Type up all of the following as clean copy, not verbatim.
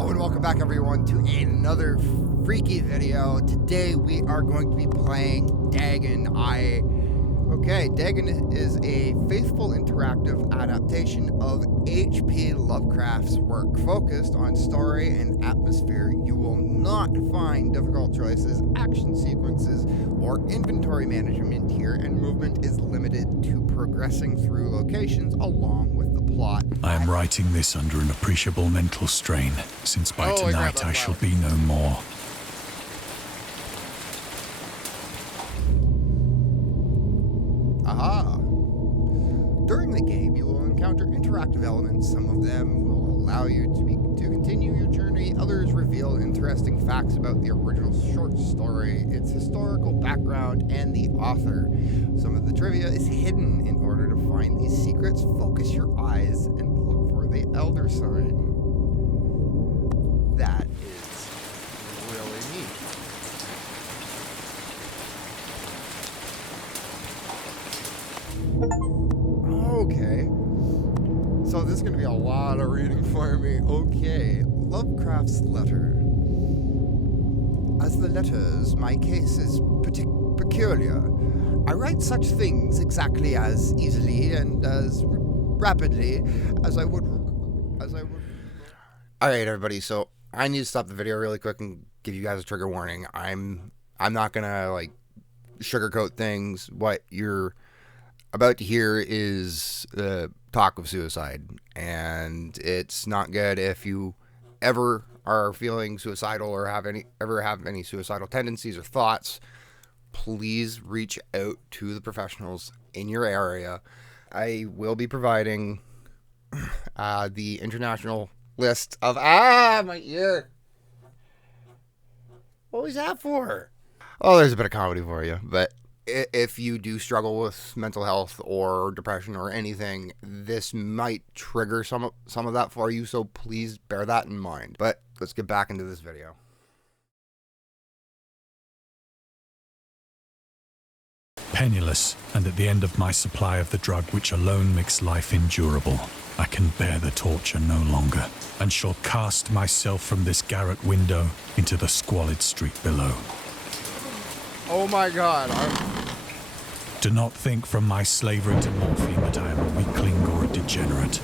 Hello and welcome back everyone to another freaky video. Today we are going to be playing Dagon. Dagon is a faithful interactive adaptation of H.P. Lovecraft's work, focused on story and atmosphere. You will not find difficult choices, action sequences, or inventory management here, and movement is limited to progressing through locations along with the plot. I am writing this under an appreciable mental strain, since by tonight I shall be no more. Aha! During the game, you will encounter interactive elements. Some of them will allow you to continue your journey. Others reveal interesting facts about the original short story, its historical background, and the author. Some of the trivia is hidden. In order to find these secrets, focus your eyes and look for the Elder Sign. That is really neat. Okay. So this is going to be a lot of reading for me. Okay. Lovecraft's letter. As the letters, my case is peculiar. I write such things exactly as easily and as rapidly as I would. Alright, everybody, so I need to stop the video really quick and give you guys a trigger warning. I'm not gonna, like, sugarcoat things. What you're about to hear is talk of suicide, and it's not good. If you ever are feeling suicidal or ever have any suicidal tendencies or thoughts, please reach out to the professionals in your area. I will be providing the international list of my ear. What was that for? Oh, there's a bit of comedy for you, but if you do struggle with mental health or depression or anything, this might trigger some of that for you, so please bear that in mind. But let's get back into this video. Penniless, and at the end of my supply of the drug which alone makes life endurable, I can bear the torture no longer, and shall cast myself from this garret window into the squalid street below. Oh my god, Do not think from my slavery to morphine that I am a weakling or a degenerate.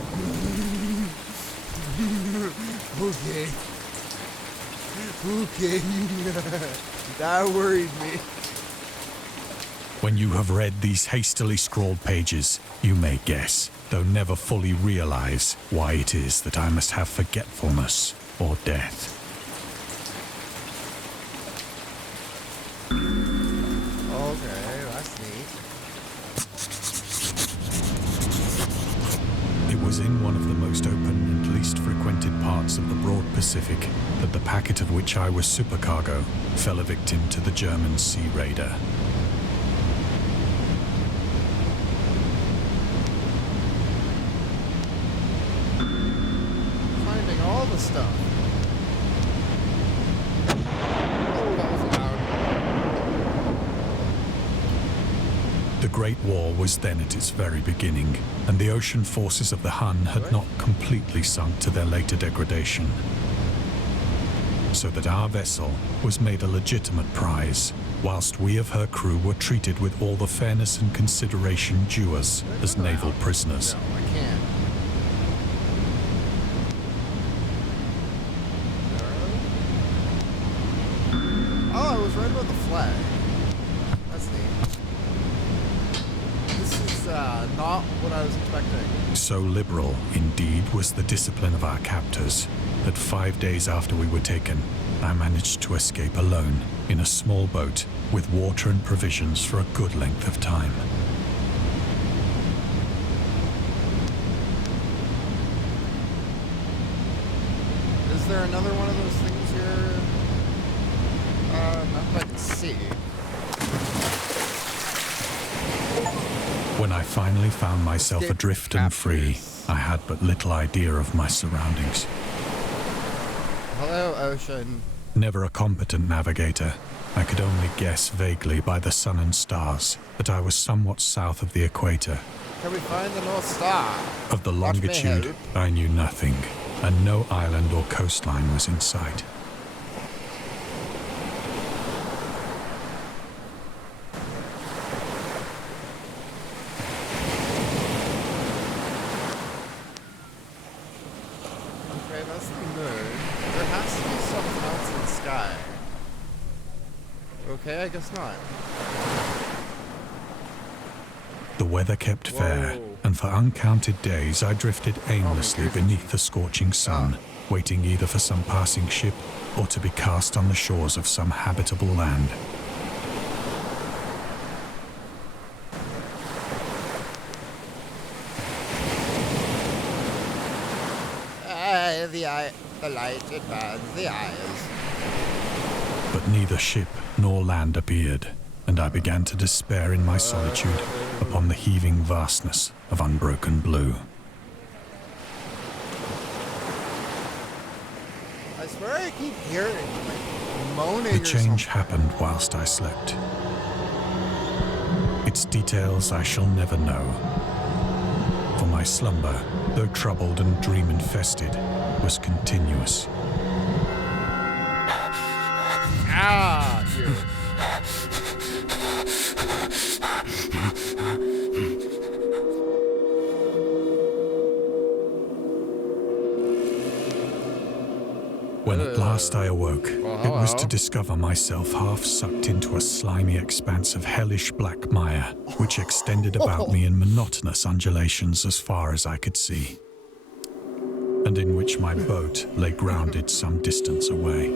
Okay. That worried me. When you have read these hastily scrawled pages, you may guess, though never fully realize, why it is that I must have forgetfulness or death. Okay, that's neat. It was in one of the most open and least frequented parts of the broad Pacific that the packet of which I was supercargo fell a victim to the German sea raider. Finding all the stuff. Oh, that was loud. The Great War was then at its very beginning, and the ocean forces of the Hun had not completely sunk to their later degradation. So that our vessel was made a legitimate prize, whilst we of her crew were treated with all the fairness and consideration due us as naval prisoners. Oh, I was right about the flag. That's neat. This is not what I was expecting. So liberal, indeed, was the discipline of our captors, that 5 days after we were taken, I managed to escape alone in a small boat with water and provisions for a good length of time. Is there another one of those things here? Let's see. When I finally found myself adrift and free, I had but little idea of my surroundings. Hello, ocean. Never a competent navigator, I could only guess vaguely by the sun and stars that I was somewhat south of the equator. Can we find the North Star? Of the longitude, I knew nothing. and no island or coastline was in sight. Okay, that's the moon. There has to be something else in the sky. Okay, I guess not. The weather kept fair, and for uncounted days I drifted aimlessly beneath the scorching sun, waiting either for some passing ship or to be cast on the shores of some habitable land. The light, it burns the eyes. But neither ship nor land appeared, and I began to despair in my solitude upon the heaving vastness of unbroken blue. I swear I keep hearing like moaning. The change happened whilst I slept. Its details I shall never know. For my slumber, though troubled and dream-infested, was continuous. When at last I awoke, it was to discover myself half sucked into a slimy expanse of hellish black mire, which extended about me in monotonous undulations as far as I could see, and in which my boat lay grounded some distance away.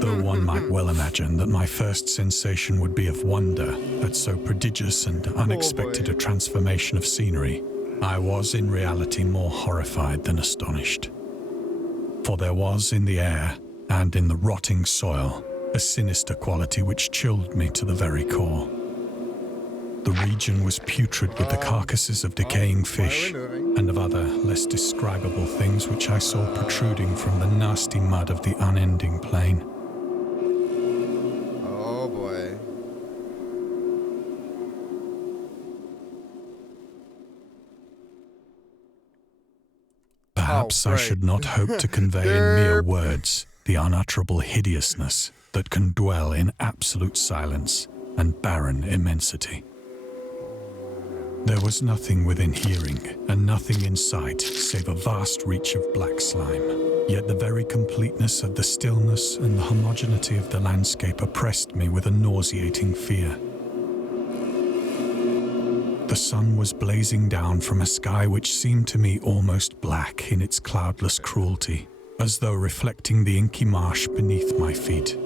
Though one might well imagine that my first sensation would be of wonder at so prodigious and unexpected a transformation of scenery, I was in reality more horrified than astonished. For there was in the air and in the rotting soil a sinister quality which chilled me to the very core. The region was putrid with the carcasses of decaying fish and of other less describable things which I saw protruding from the nasty mud of the unending plain. Oh boy. Perhaps I should not hope to convey in mere words the unutterable hideousness that can dwell in absolute silence and barren immensity. There was nothing within hearing and nothing in sight save a vast reach of black slime, yet the very completeness of the stillness and the homogeneity of the landscape oppressed me with a nauseating fear. The sun was blazing down from a sky which seemed to me almost black in its cloudless cruelty, as though reflecting the inky marsh beneath my feet.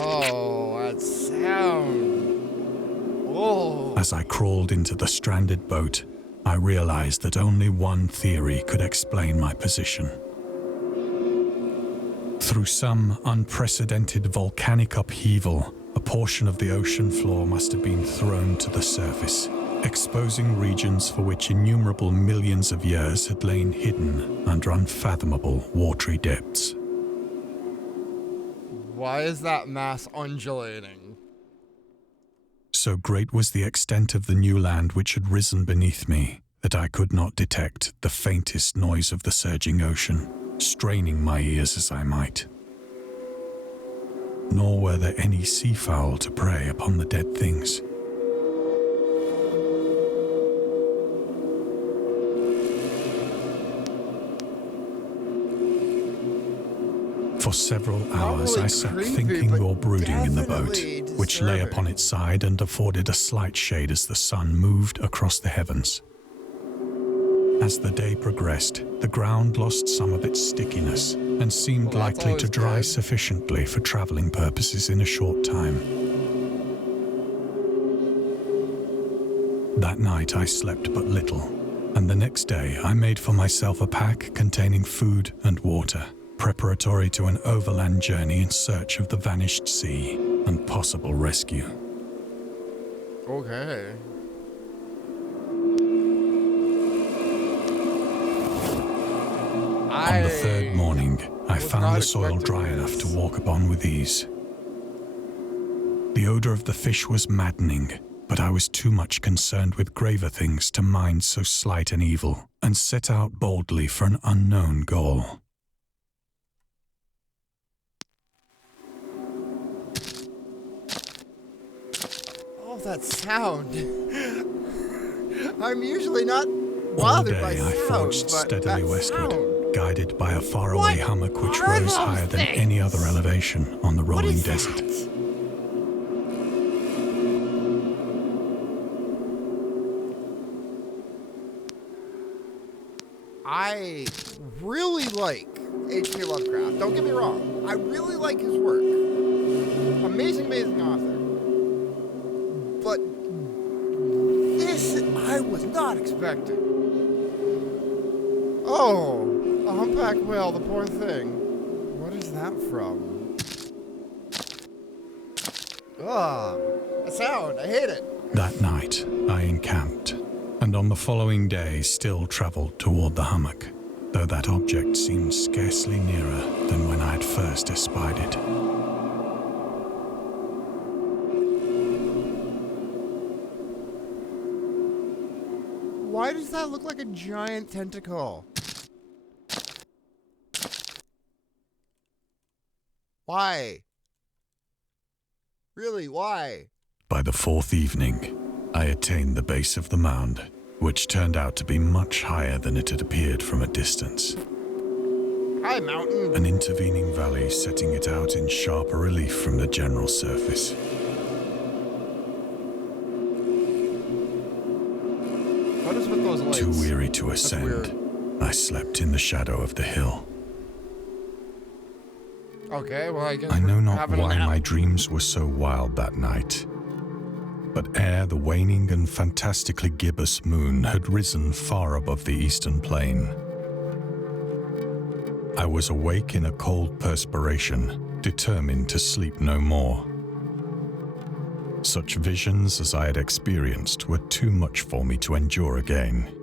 Oh, that sound. Whoa. As I crawled into the stranded boat, I realized that only one theory could explain my position. Through some unprecedented volcanic upheaval, a portion of the ocean floor must have been thrown to the surface, exposing regions for which innumerable millions of years had lain hidden under unfathomable watery depths. Why is that mass undulating? So great was the extent of the new land which had risen beneath me that I could not detect the faintest noise of the surging ocean, straining my ears as I might. Nor were there any seafowl to prey upon the dead things. For several hours I sat thinking or brooding in the boat, which lay upon its side and afforded a slight shade as the sun moved across the heavens. As the day progressed, the ground lost some of its stickiness and seemed likely to dry sufficiently for traveling purposes in a short time. That night I slept but little, and the next day I made for myself a pack containing food and water, preparatory to an overland journey in search of the vanished sea and possible rescue. Okay. On the third morning, I found the soil dry enough to walk upon with ease. The odor of the fish was maddening, but I was too much concerned with graver things to mind so slight an evil, and set out boldly for an unknown goal. Oh, that sound. I'm usually not All bothered by day I sound, forged but steadily that westward, sound. guided by a faraway hummock which are rose those higher than things? any other elevation on the What rolling is desert. that? I really like H.P. Lovecraft. Don't get me wrong. I really like his work. Amazing, amazing author. But this I was not expecting. Oh, a humpback whale, the poor thing. What is that from? The sound. I hate it. That night, I encamped, and on the following day still travelled toward the hummock, though that object seemed scarcely nearer than when I had first espied it. Why does that look like a giant tentacle? Why? Really, why? By the fourth evening, I attained the base of the mound, which turned out to be much higher than it had appeared from a distance. Hi, mountain. An intervening valley setting it out in sharper relief from the general surface. What is with those lights? Too weary to That's ascend, I slept in the shadow of the hill. Okay, well, I guess I know we're not having a why nap. my dreams were so wild that night, but ere the waning and fantastically gibbous moon had risen far above the eastern plain, I was awake in a cold perspiration, determined to sleep no more. Such visions as I had experienced were too much for me to endure again.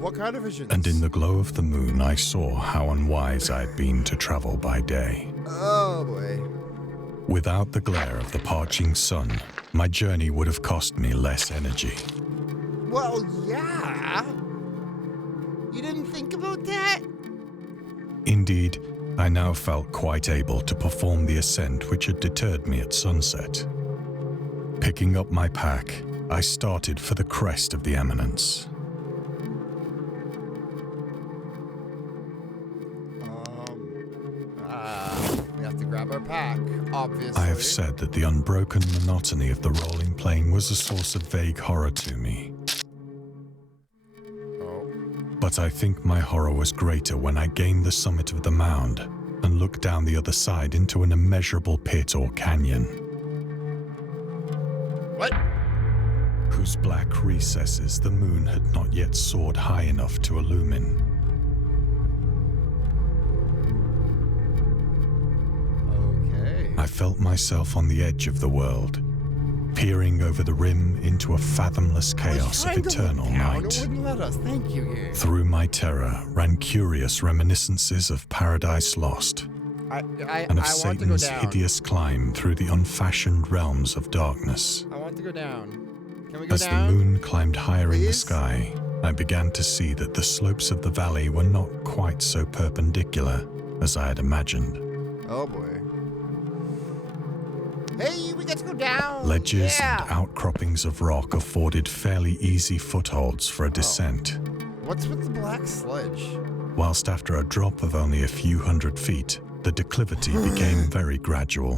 What kind of visions? And in the glow of the moon, I saw how unwise I had been to travel by day. Oh, boy. Without the glare of the parching sun, my journey would have cost me less energy. Well, yeah. You didn't think about that? Indeed, I now felt quite able to perform the ascent which had deterred me at sunset. Picking up my pack, I started for the crest of the eminence. We have to grab our pack, obviously. I have said that the unbroken monotony of the rolling plain was a source of vague horror to me. But I think my horror was greater when I gained the summit of the mound and looked down the other side into an immeasurable pit or canyon. What? Whose black recesses the moon had not yet soared high enough to illumine. Okay. I felt myself on the edge of the world, peering over the rim into a fathomless chaos of eternal night. It wouldn't let us. Thank you, here. Through my terror ran curious reminiscences of Paradise Lost I and of want to go Satan's down. hideous climb through the unfashioned realms of darkness. I want to go down. Can we go As down? the moon climbed higher in the Please? sky, I began to see that the slopes of the valley were not quite so perpendicular as I had imagined. Oh, boy. Hey, we get to go down. Ledges Yeah. and outcroppings of rock afforded fairly easy footholds for a descent, What's with the black sludge? whilst after a drop of only a few hundred feet, the declivity became very gradual.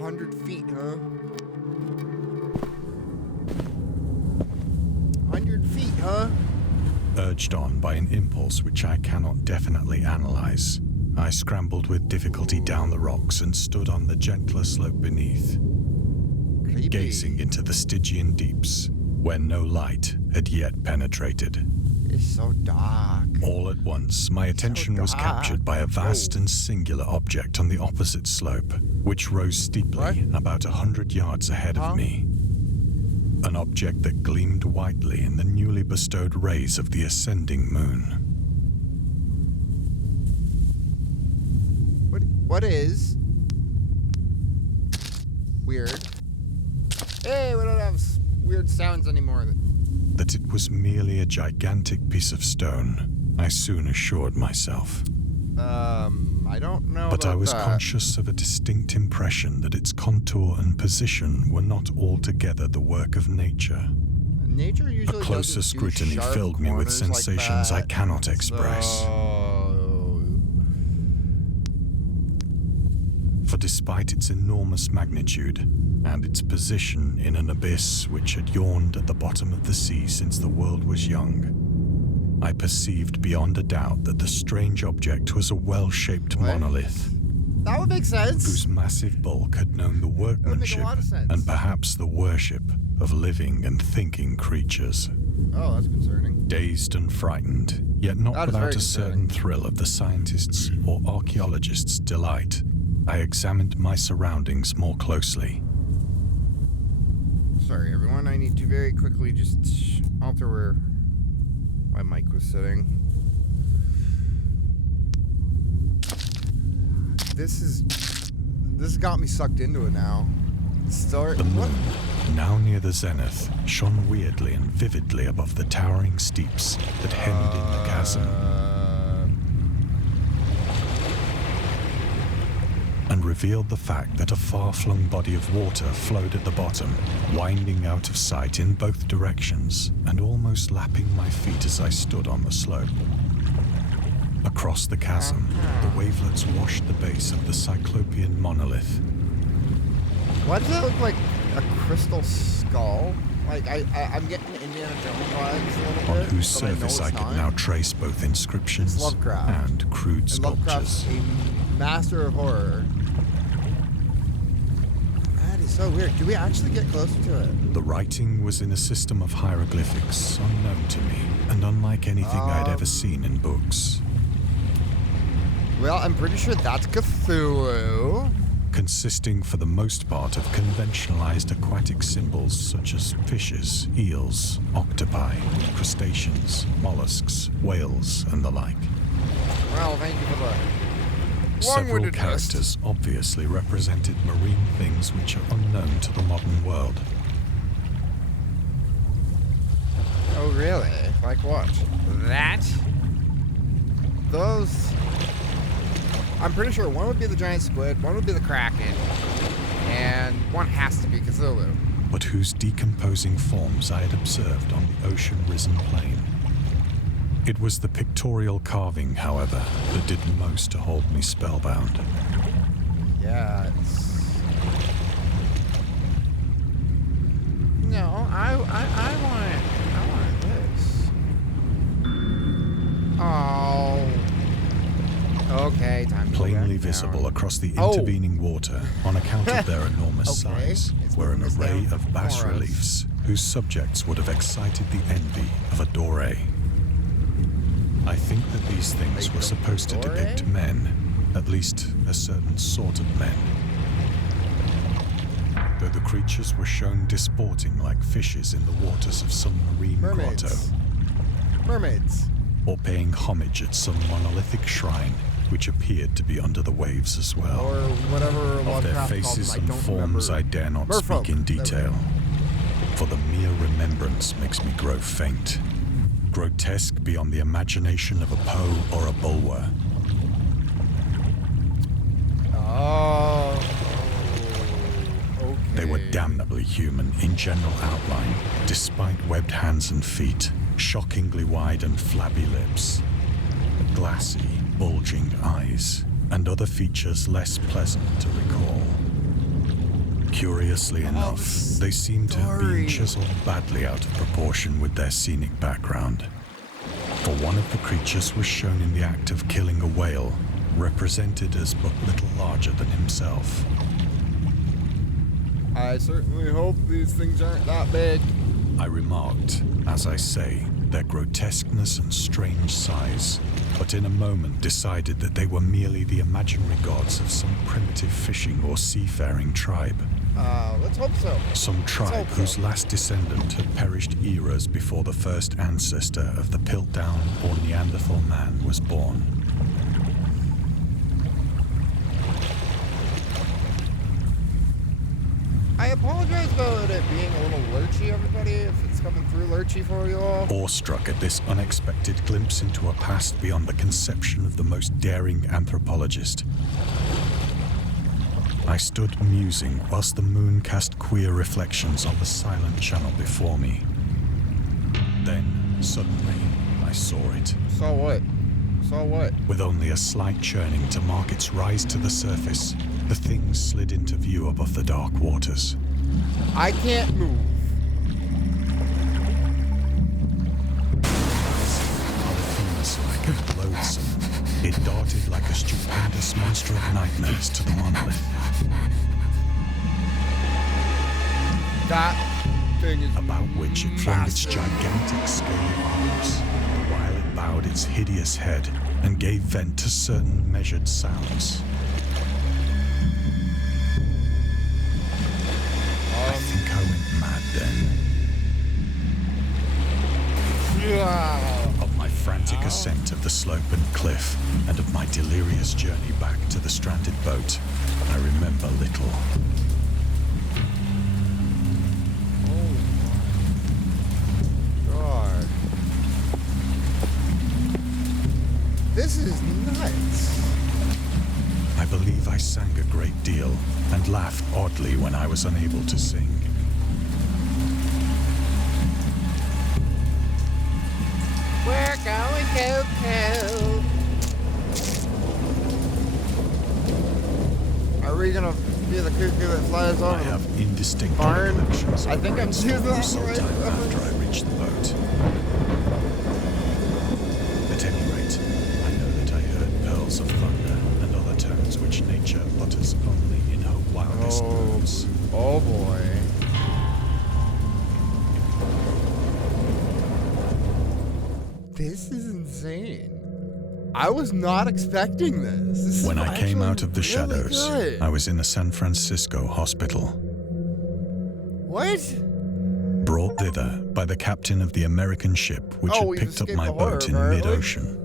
100 feet, huh? 100 feet, huh? Urged on by an impulse which I cannot definitely analyze, I scrambled with difficulty down the rocks and stood on the gentler slope beneath, Creepy. gazing into the Stygian deeps, where no light had yet penetrated. It's so dark. All at once, my attention was dark. captured by a vast and singular object on the opposite slope, which rose steeply about 100 yards ahead of me. An object that gleamed whitely in the newly bestowed rays of the ascending moon. What is? Weird. Hey, we don't have weird sounds anymore. That it was merely a gigantic piece of stone, I soon assured myself. I don't know. But I was conscious of a distinct impression that its contour and position were not altogether the work of nature. Nature usually a closer scrutiny filled me with sensations I cannot express. For despite its enormous magnitude and its position in an abyss which had yawned at the bottom of the sea since the world was young, I perceived beyond a doubt that the strange object was a well-shaped monolith. That would make sense. Whose massive bulk had known the workmanship and perhaps the worship of living and thinking creatures. Oh, that's concerning. Dazed and frightened, yet not without a certain thrill of the scientist's or archaeologist's delight, I examined my surroundings more closely. Sorry, everyone. I need to very quickly just alter where my mic was sitting. This got me sucked into it now. The moon, now near the zenith, shone weirdly and vividly above the towering steeps that hemmed in the chasm. And revealed the fact that a far-flung body of water flowed at the bottom, winding out of sight in both directions and almost lapping my feet as I stood on the slope. Across the chasm, the wavelets washed the base of the cyclopean monolith. Why does it look like a crystal skull? Like, I'm getting Indiana Jones on whose surface I could now trace both inscriptions Lovecraft. And crude sculptures. Lovecraft's a master of horror. That is so weird. Do we actually get closer to it? The writing was in a system of hieroglyphics unknown to me, and unlike anything I'd ever seen in books. Well, I'm pretty sure that's Cthulhu. Consisting for the most part of conventionalized aquatic symbols such as fishes, eels, octopi, crustaceans, mollusks, whales, and the like. Well, thank you for the Several characters obviously represented marine things which are unknown to the modern world. Oh, really? Like what? That? Those... I'm pretty sure one would be the giant squid, one would be the kraken, and one has to be Cthulhu. But whose decomposing forms I had observed on the ocean-risen plain. It was the pictorial carving, however, that did the most to hold me spellbound. Yeah, it's... No, I want this. Oh... Okay, time to plainly visible across the intervening water on account of their enormous size were an array of bas-reliefs whose subjects would have excited the envy of a doré. I think that these things were supposed to depict men, at least a certain sort of men. Though the creatures were shown disporting like fishes in the waters of some marine grotto. Mermaids. Or paying homage at some monolithic shrine which appeared to be under the waves as well. Or whatever of their faces and forms I dare not speak in detail, for the mere remembrance makes me grow faint, grotesque beyond the imagination of a Poe or a Bulwer. They were damnably human in general outline, despite webbed hands and feet, shockingly wide and flabby lips, glassy, bulging eyes, and other features less pleasant to recall. Curiously enough, they seemed to have been chiseled badly out of proportion with their scenic background. For one of the creatures was shown in the act of killing a whale, represented as but little larger than himself. I certainly hope these things aren't that big. I remarked, as I say, their grotesqueness and strange size, but in a moment decided that they were merely the imaginary gods of some primitive fishing or seafaring tribe. Let's hope so. Some tribe whose last descendant had perished eras before the first ancestor of the Piltdown or Neanderthal man was born. searchy for you all. Awestruck at this unexpected glimpse into a past beyond the conception of the most daring anthropologist, I stood musing whilst the moon cast queer reflections on the silent channel before me. Then, suddenly, I saw it. Saw what? Saw what? With only a slight churning to mark its rise to the surface, the thing slid into view above the dark waters. I can't move. Like and loathsome, it darted like a stupendous monster of nightmares to the monolith. That thing is about which it flung its gigantic scaly arms, while it bowed its hideous head and gave vent to certain measured sounds. I think I went mad then. Yeah. Of my frantic ascent of the slope and cliff, and of my delirious journey back to the stranded boat, I remember little. This is nuts. I believe I sang a great deal and laughed oddly when I was unable to sing. We're going cuckoo. Are we gonna be the cuckoo that flies on? I have indistinct barn? recollections. I think I'm doing that sometime right. after I reached the boat. At any rate, I know that I heard pearls of thunder and other tones which nature utters only in her wildest moods. Oh boy. This is insane. I was not expecting this. When I came out of the really shadows, good. I was in a San Francisco hospital. What? Brought thither by the captain of the American ship which Oh, had you picked up escaped my the horror, boat in apparently. mid-ocean.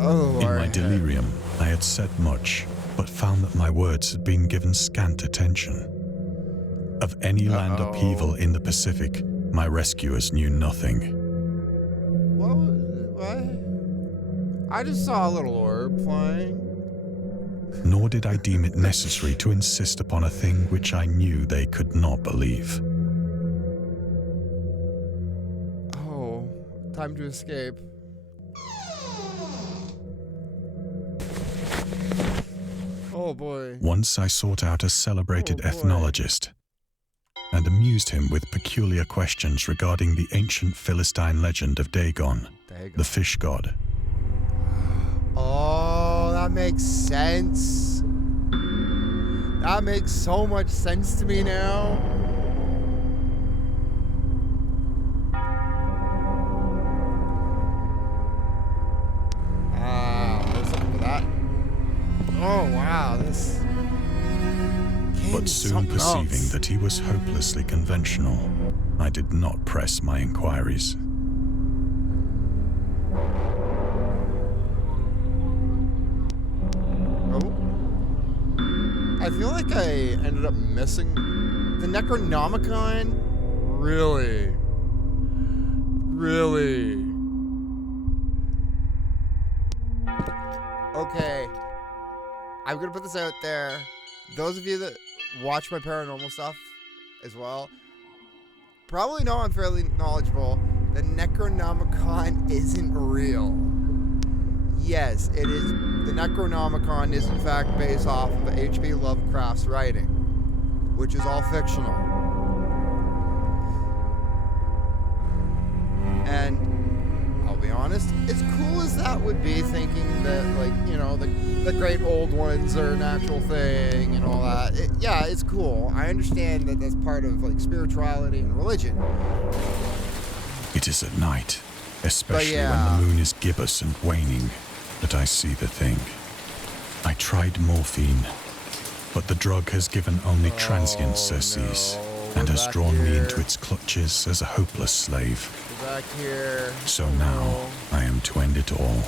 Oh, In my delirium, I had said much, but found that my words had been given scant attention. Of any land upheaval in the Pacific, my rescuers knew nothing. What? I just saw a little orb flying. Nor did I deem it necessary to insist upon a thing which I knew they could not believe. Oh, time to escape. Oh boy. Once I sought out a celebrated Oh, boy. ethnologist and amused him with peculiar questions regarding the ancient Philistine legend of Dagon, the fish god. Oh, that makes sense. That makes so much sense to me now. There's something for that. Oh, wow, this game But is soon something perceiving else. that he was hopelessly conventional, I did not press my inquiries. I feel like I ended up missing the Necronomicon. Really? Okay. I'm gonna put this out there. Those of you that watch my paranormal stuff as well probably know I'm fairly knowledgeable. The Necronomicon isn't real. Yes, it is. The Necronomicon is in fact based off of H.P. Lovecraft's writing, which is all fictional. And I'll be honest, as cool as that would be, thinking that, like, you know, the great old ones are an actual thing and all that. Yeah, it's cool. I understand that that's part of, like, spirituality and religion. It is at night, especially yeah. when the moon is gibbous and waning, that I see the thing. I tried morphine, but the drug has given only transient surcease and has drawn me into its clutches as a hopeless slave. Back here. So now I am to end it all,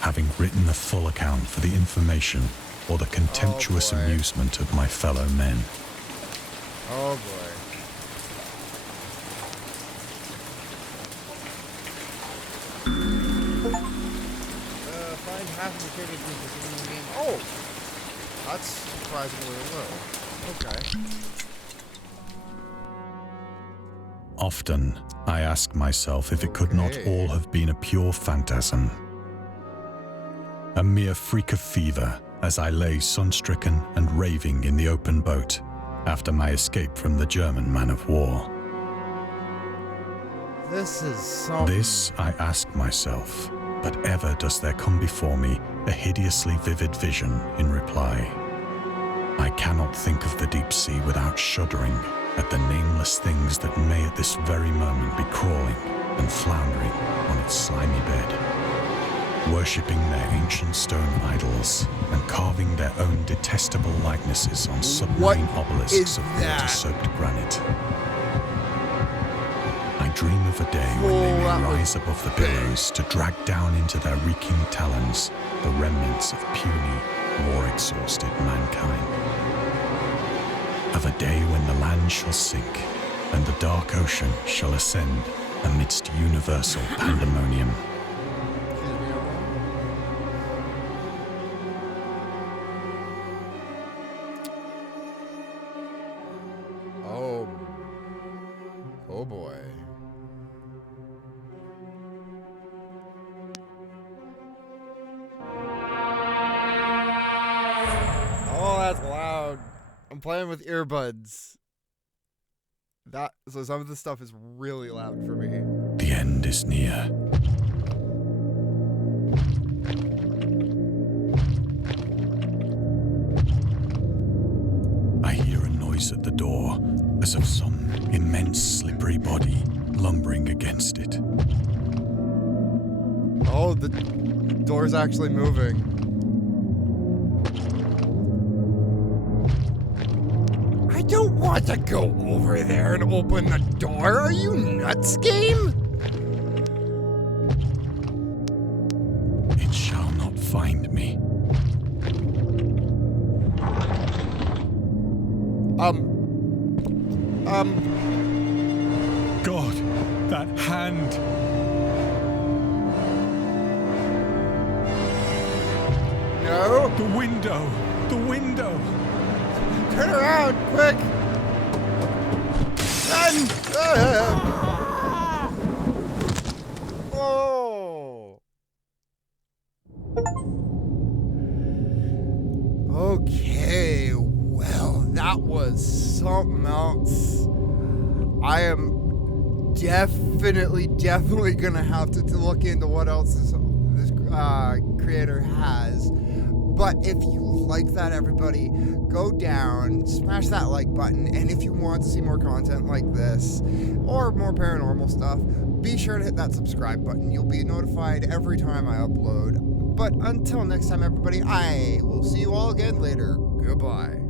having written a full account for the information or the contemptuous boy. amusement of my fellow men. Oh half of the favorite things in the game. Oh! That's surprisingly low. Okay. Often, I ask myself if it could not all have been a pure phantasm. A mere freak of fever as I lay sun-stricken and raving in the open boat after my escape from the German man-of-war. This is something. This I ask myself, but ever does there come before me a hideously vivid vision in reply. I cannot think of the deep sea without shuddering at the nameless things that may at this very moment be crawling and floundering on its slimy bed, worshipping their ancient stone idols and carving their own detestable likenesses on submarine obelisks of water-soaked granite. I dream of a day when they may rise above the billows to drag down into their reeking talons the remnants of puny, war-exhausted mankind. Of a day when the land shall sink and the dark ocean shall ascend amidst universal pandemonium. Oh boy. Oh, that's loud. I'm playing with earbuds. So some of the stuff is really loud for me. The end is near. I hear a noise at the door, as of some immense slippery body lumbering against it. Oh, the door's actually moving. I don't want to go over there and open the door. Are you nuts, game? It shall not find me. God, that hand. No? The window. The window. Turn around, quick! Run! Oh! Okay, well, that was something else. I am definitely gonna have to look into what else this creator has. But if you like that, everybody, go down, smash that like button, and if you want to see more content like this, or more paranormal stuff, be sure to hit that subscribe button. You'll be notified every time I upload. But until next time, everybody, I will see you all again later. Goodbye.